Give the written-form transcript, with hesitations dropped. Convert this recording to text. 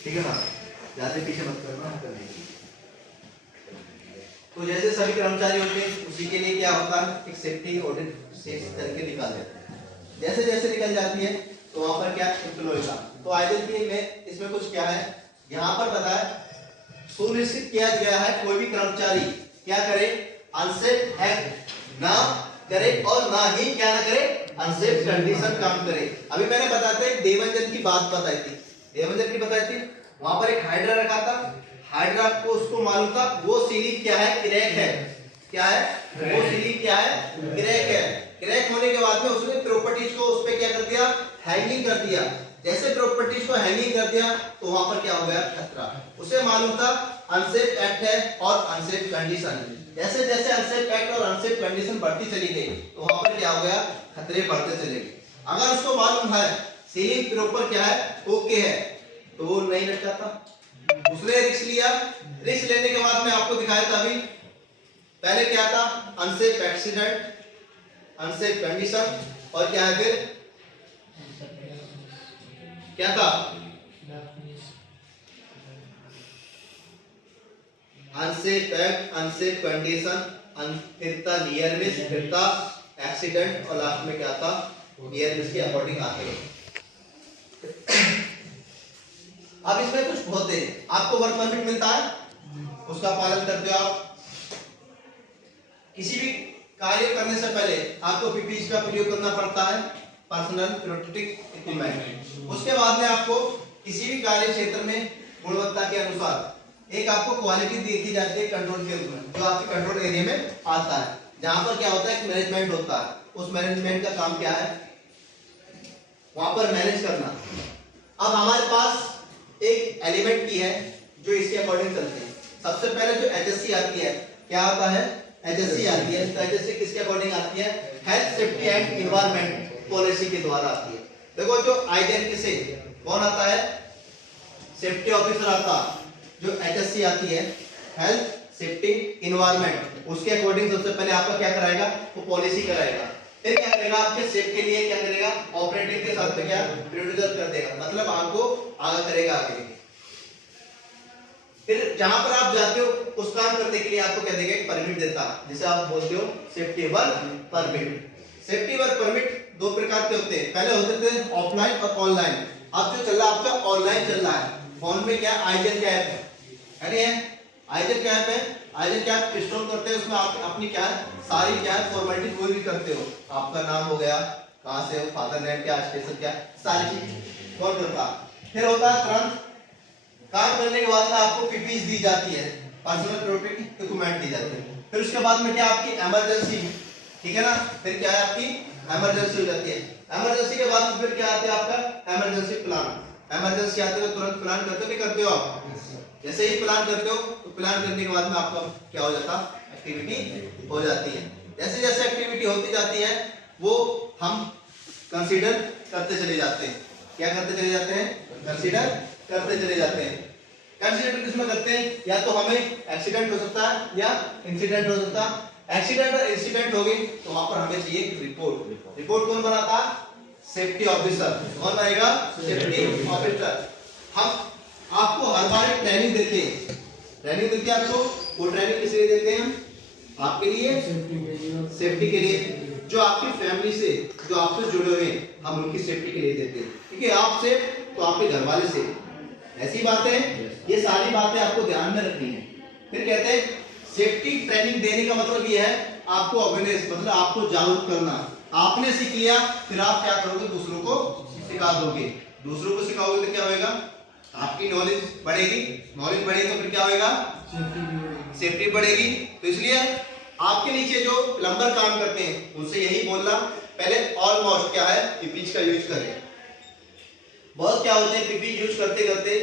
ठीक है ना, ज्यादा पीछे मत करना, कर देंगे। तो जैसे सभी कर्मचारी होते हैं उसी के लिए क्या होता है, एक सेफ्टी ऑडिट से करके निकाल देते हैं। जैसे जैसे निकल जाती है तो वहां पर क्या एम्प्लॉय का, तो आइडेंटिटी में इसमें कुछ क्या है, यहाँ पर बताया सुनिश्चित किया गया है कोई भी कर्मचारी क्या करे, अनसेफ एक्ट ना करे और ना ही क्या ना करे, अनसेफ कंडीशन काम करे। अभी मैंने बताते देवंजन की बात बताई थी, देवंजन की बताई थी, वहां पर एक हाइड्रा रखा था, हाइड्रा को उसको मालूम था वो सीलिंग क्या है, क्रैक है, क्या है वो सीलिंग क्या है, क्रैक है। क्रैक होने के बाद में उसने प्रॉपर्टीज को उस पे क्या कर दिया, हैंगिंग कर दिया। जैसे प्रॉपर्टीज को हैंगिंग कर दिया तो वहां पर क्या हो गया, खतरा। उसे मालूम था अनसेफ एक्ट है और अनसेफ कंडीशन। जैसे जैसे अनसेफ एक्ट और अनसेफ कंडीशन बढ़ती चली गई तो वहां पर क्या हो गया, खतरे बढ़ते चले गए। अगर उसको मालूम है सीलिंग प्रॉपर क्या है, ओके है, तो वो नहीं लटकाता। उसने रिस्क लिया, रिस्क लेने के बाद में आपको दिखाया था अभी, पहले क्या था, अनसेफ एक्सीडेंट, अनसेफ कंडीशन, और क्या है फिर क्या था, अनसेफ एक्ट, अनसेफ कंडीशन, फिर था नियर मिस, फिर था एक्सीडेंट, और लास्ट में क्या था, नियर मिस के अकॉर्डिंग आते हैं। अब इसमें कुछ होते हैं, आपको वर्क परमिट मिलता है, उसका पालन करते हो आप। किसी भी कार्य करने से पहले आपको पीपीई का प्रयोग करना पड़ता है, पर्सनल प्रोटेक्टिव इक्विपमेंट। उसके बाद में आपको किसी भी कार्य क्षेत्र में गुणवत्ता के अनुसार एक आपको क्वालिटी देखी जाती है कंट्रोल के रूप में, जो आपके कंट्रोल एरिया में आता है, जहां पर क्या होता है, मैनेजमेंट होता है। उस मैनेजमेंट का काम क्या है, वहां पर मैनेज करना। अब हमारे पास एक एलिमेंट की है जो इसके अकॉर्डिंग चलते हैं। सबसे पहले जो एचएससी आती है, क्या आता है, एचएससी आती है। तो एचएससी किसके अकॉर्डिंग आती है, health safety and environment policy के द्वारा आती है। देखो जो आईडीएमटी से कौन आता है, सेफ्टी ऑफिसर आता है। जो एचएससी आती है, हेल्थ सेफ्टी एनवायरनमेंट, उसके अकॉर्डिंग सबसे पहले आपका क्या कराएगा, वो पॉलिसी कराएगा। फिर क्या करेगा, आपके सेफ के लिए क्या करेगा, ऑपरेटिंग के साथ में क्या प्रोड्यूसर कर देगा, मतलब आपको आगे करेगा आगे। फिर जहां पर आप जाते हो उस काम करने के लिए आपको क्या देगा, एक परमिट देता है, जिसे आप बोलते हो safety work permit. Safety work permit दो प्रकार के होते हैं, पहले होते थे ऑफलाइन और ऑनलाइन। अब जो चल रहा है आपका ऑनलाइन चल रहा है, फोन में क्या आईजेन का ऐप है, आईजेन का ऐप है, आईजेन का ऐप इंस्टॉल करते हैं, उसमें आप अपनी क्या सारी क्या फॉर्मेलिटी पूरी भी करते हो, आपका नाम हो गया, कहां से हो, फादर नेम क्या, स्टेशन क्या, सारी चीज कौन करता है। फिर होता है तुरंत काम करने के बाद में आपको पीपीई दी जाती है, पर्सनल प्रोटेक्टिव इक्विपमेंट दी जाती है। फिर उसके बाद में क्या आपकी इमरजेंसी, ठीक है ना, फिर क्या है आपकी इमरजेंसी हो जाती है। इमरजेंसी के बाद फिर क्या आता है आपका इमरजेंसी प्लान। इमरजेंसी आते हो तुरंत प्लान करते हो, नहीं करते हो आप, जैसे ही प्लान करते हो तो प्लान करने के बाद में आपका क्या हो जाता, एक्टिविटी हो जाती है। जैसे जैसे एक्टिविटी होती जाती है वो हम कंसीडर करते चले जाते हैं। क्या करते चले जाते हैं, कंसीडर करते चले जाते हैं। कंसीडर किसमें करते हैं, या तो हमें एक्सीडेंट हो सकता है या इंसिडेंट हो सकता है। एक्सीडेंट और इंसिडेंट हो गई तो वहां पर हमें चाहिए रिपोर्ट। रिपोर्ट कौन बनाता, सेफ्टी ऑफिसर। कौन बनेगा, सेफ्टी ऑफिसर। हम आपको हर बार एक ट्रेनिंग देते हैं, ट्रेनिंग देते हैं आपको। वो ट्रेनिंग किस लिए देते हैं, आपके लिए सेफ्टी के लिए, जो आपकी फैमिली से, जो आपसे जुड़े हुए हैं, हम उनकी सेफ्टी के लिए देते हैं। ठीक है, आप सेफ तो आपके घर वाले सेफ, ऐसी बातें, ये सारी बातें आपको ध्यान में रखनी है। फिर कहते हैं सेफ्टी ट्रेनिंग देने का मतलब ये है आपको अवेयरनेस, मतलब आपको जागरूक करना। आपने सीख लिया फिर आप क्या करोगे, दूसरों को सिखा दोगे। दूसरों को सिखाओगे तो क्या होगा, आपकी नॉलेज बढ़ेगी, नॉलेज बढ़ेगी तो फिर क्या होगा, सेफ्टी बढ़ेगी। तो इसलिए आपके नीचे जो प्लम्बर काम करते हैं उनसे यही बोलना, पहले ऑलमोस्ट क्या है, पीपीई का यूज करें। बहुत क्या होते हैं पीपीई यूज करते करते